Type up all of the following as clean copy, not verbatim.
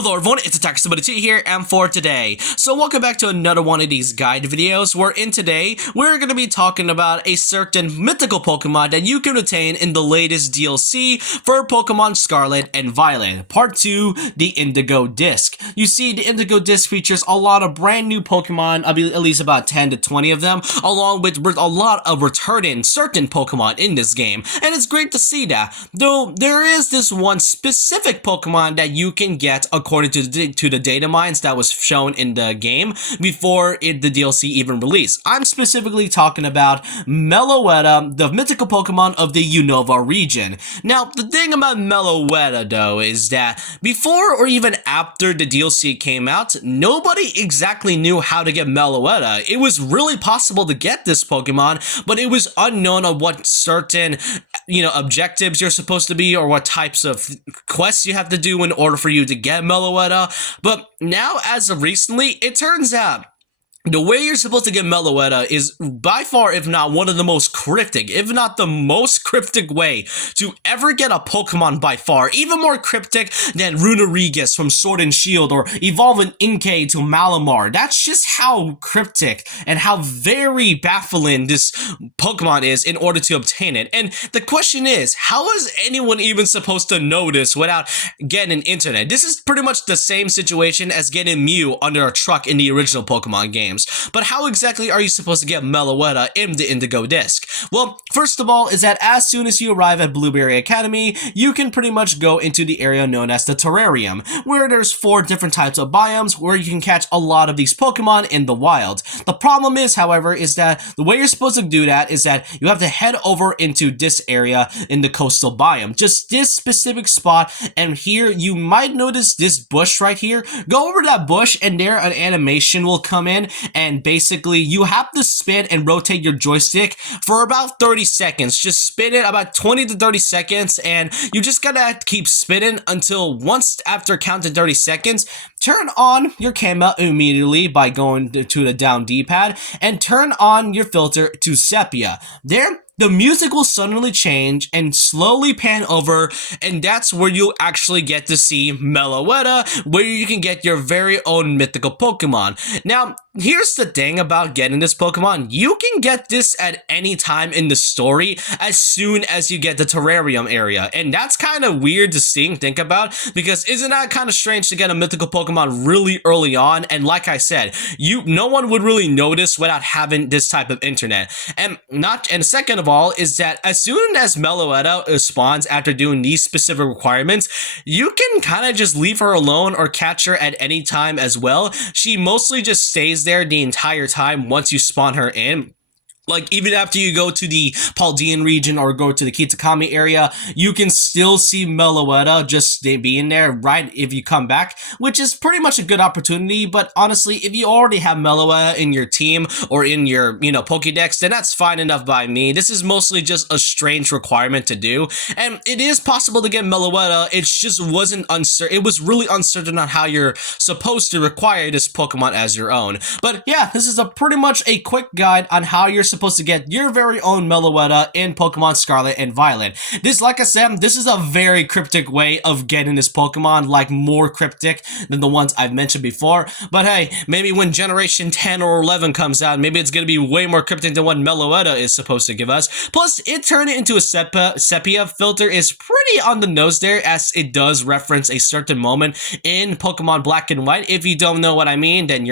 Hello everyone, it's Attacker72 here, and for today. So welcome back to another one of these guide videos, where in today, we're going to be talking about a certain mythical Pokemon that you can obtain in the latest DLC for Pokemon Scarlet and Violet. Part 2, the Indigo Disk. You see, the Indigo Disk features a lot of brand new Pokemon, at least about 10 to 20 of them, along with a lot of returning certain Pokemon in this game. And it's great to see that, though there is this one specific Pokemon that you can get according to the data mines that was shown in the game before the DLC even released. I'm specifically talking about Meloetta, the mythical Pokemon of the Unova region. Now, the thing about Meloetta, though, is that before or even after the DLC came out, nobody exactly knew how to get Meloetta. It was really possible to get this Pokemon, but it was unknown on what certain, objectives you're supposed to be or what types of quests you have to do in order for you to get Meloetta. But now, as of recently, it turns out the way you're supposed to get Meloetta is by far, if not one of the most cryptic, if not the most cryptic way to ever get a Pokemon by far. Even more cryptic than Runerigus from Sword and Shield or evolving Inkay to Malamar. That's just how cryptic and how very baffling this Pokemon is in order to obtain it. And the question is, how is anyone even supposed to know this without getting internet? This is pretty much the same situation as getting Mew under a truck in the original Pokemon games. But how exactly are you supposed to get Meloetta in the Indigo Disk? Well, first of all is that as soon as you arrive at Blueberry Academy, you can pretty much go into the area known as the Terrarium, where there's 4 different types of biomes where you can catch a lot of these Pokemon in the wild. The problem is, however, is that the way you're supposed to do that is that you have to head over into this area in the coastal biome, just this specific spot, and here you might notice this bush right here. Go over that bush and there an animation will come in, and basically you have to spin and rotate your joystick for about 30 seconds. Just spin it about 20 to 30 seconds, and you just gotta keep spinning until once after counting 30 seconds, turn on your camera immediately by going to the down D-pad and turn on your filter to sepia. There, the music will suddenly change and slowly pan over, and that's where you'll actually get to see Meloetta, where you can get your very own mythical Pokemon. Now, here's the thing about getting this Pokemon. You can get this at any time in the story as soon as you get the Terrarium area, and that's kind of weird to think about, because isn't that kind of strange to get a mythical Pokemon really early on? And like I said, no one would really notice without having this type of internet. And second of all is that as soon as Meloetta spawns after doing these specific requirements, you can kind of just leave her alone or catch her at any time as well. She mostly just stays there the entire time once you spawn her in. Like, even after you go to the Paldean region or go to the Kitakami area, you can still see Meloetta just being there right if you come back, which is pretty much a good opportunity. But honestly, if you already have Meloetta in your team or in your, Pokédex, then that's fine enough by me. This is mostly just a strange requirement to do, and it is possible to get Meloetta. It just wasn't uncertain. It was really uncertain on how you're supposed to require this Pokemon as your own. But yeah, this is pretty much a quick guide on how you're supposed to get your very own Meloetta in Pokemon Scarlet and Violet. This, like I said, this is a very cryptic way of getting this Pokemon, like more cryptic than the ones I've mentioned before. But hey, maybe when Generation 10 or 11 comes out, maybe it's gonna be way more cryptic than what Meloetta is supposed to give us. Plus, it turned it into a sepia filter is pretty on the nose there, as it does reference a certain moment in Pokemon Black and White. If you don't know what I mean, then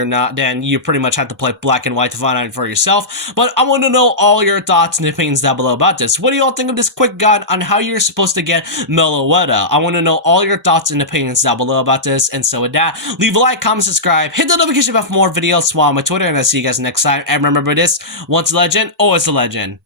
you pretty much have to play Black and White to find out for yourself. But I want to know all your thoughts and opinions down below about this. What do you all think of this quick guide on how you're supposed to get Meloetta? I want to know all your thoughts and opinions down below about this. And so with that, leave a like, comment, subscribe, hit the notification bell for more videos, follow my Twitter, and I'll see you guys next time. And remember this, once a legend, always a legend.